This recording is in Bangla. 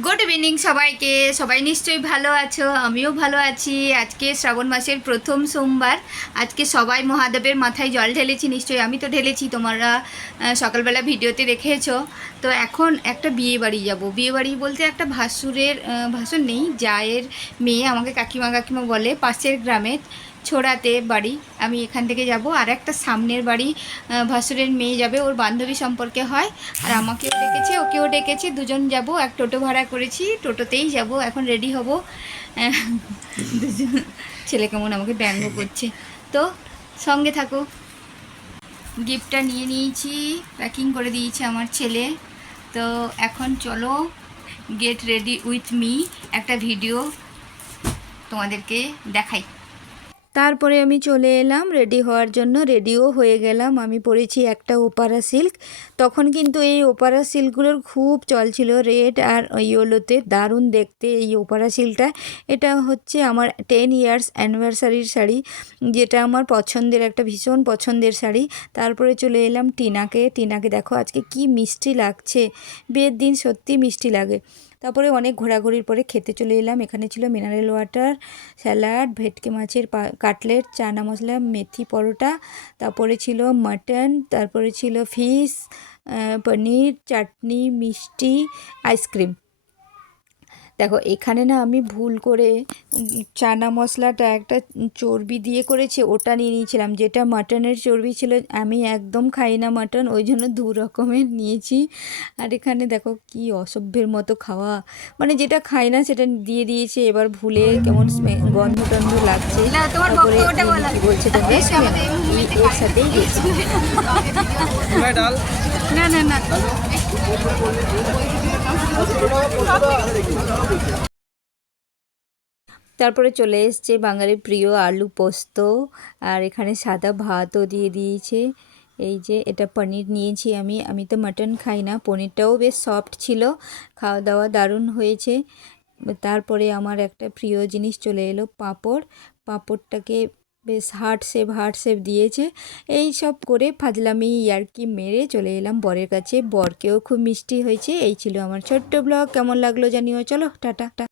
গুড ইভিনিং সবাইকে। সবাই নিশ্চয়ই ভালো আছো? আমিও ভালো আছি। আজকে শ্রাবণ মাসের প্রথম সোমবার। আজকে সবাই মহাদেবের মাথায় জল ঢেলেছি, নিশ্চয়ই আমি তো ঢেলেছি, তোমরা সকালবেলা ভিডিওতে দেখেছ। তো এখন একটা বিয়ে বাড়ি যাব। বিয়ে বাড়ি বলতে একটা ভাসুরের ভাসুর নেই, জায়ের মেয়ে, আমাকে কাকিমা কাকিমা বলে, পাশের গ্রামে ছোড়াতে বাড়ি। আমি এখান থেকে যাব। আর একটা সামনের বাড়ি ভাসুরের মেয়ে যাবে। ওর বান্ধবী সম্পর্কে হয়। আর আমাকেও ডেকেছে, ওকেও ডেকেছে। দুজন যাব। এক টোটো ভাড়া করেছি। টোটোতেই যাব। এখন রেডি হব। দুজন ছেলে কেমন আমাকে ব্যঙ্গ করছে। তো সঙ্গে থাকো। গিফটটা নিয়ে নিয়েছি। প্যাকিং করে দিয়েছে আমার ছেলে। তো এখন চলো, গেট রেডি উইথ মি। একটা ভিডিও তোমাদেরকে দেখাই। তারপরে আমি চলে এলাম রেডি হওয়ার জন্য রেডিও হয়ে গেলাম। আমি পরেছি একটা ওপারা সিল্ক তখন কিন্তু এই ওপারা সিল্কগুলোর খুব চল ছিল রেড আর ইয়েলোতে দারুণ দেখতে এই ওপারা সিল্কটা এটা হচ্ছে আমার টেন ইয়ার্স অ্যানিভার্সারির শাড়ি, যেটা আমার পছন্দের একটা, ভীষণ পছন্দের শাড়ি। তারপরে চলে এলাম টিনাকে। টিনাকে দেখো, আজকে কি মিষ্টি লাগছে। বিয়ের দিন সত্যি মিষ্টি লাগে। তারপরে অনেক ঘোরাঘুরির পরে খেতে চলে এলাম। এখানে ছিল মিনারেল ওয়াটার স্যালাড ভেটকি মাছের কাটলেট চানা মশলা, মেথি পরোটা, তারপরে ছিল মাটন তারপরে ছিল ফিশ পনির, চাটনি, মিষ্টি আইসক্রিম দেখো এখানে না আমি ভুল করে চানা মশলাটা একটা চর্বি দিয়ে করেছি ওটা নিয়ে নিয়েছিলাম। যেটা মাটনের চর্বি ছিল আমি একদম খাই না মাটন ওই জন্য দু রকমের নিয়েছি। আর এখানে দেখো কি অসভ্যের মতো খাওয়া। মানে যেটা খাই না সেটা দিয়ে দিয়েছে। এবার ভুলে কেমন গন্ধ টন্ধ লাগছে। বলছে এর সাথেই না না না। তারপরে চলে এসছে বাঙালির প্রিয় আলু পোস্ত, আর এখানে সাদা ভাতও দিয়ে দিয়েছে। এই যে এটা পনির নিয়েছি আমি। আমি তো মাটন খাই না, পনিরটাও বেশ সফট ছিল খাওয়া দাওয়া দারুণ হয়েছে। তারপরে আমার একটা প্রিয় জিনিস চলে এলো, পাঁপড়। পাঁপড়টাকে বেশ হার্ট শেপ হার্ট শেপ দিয়েছে। এই সব করে ফাজলামি ইয়ার্কি মেরে চলে এলাম বরের কাছে। বরকেও খুব মিষ্টি হয়েছে। এই ছিল আমার ছোট্ট ব্লগ। কেমন লাগল জানিও। চলো, টাটা।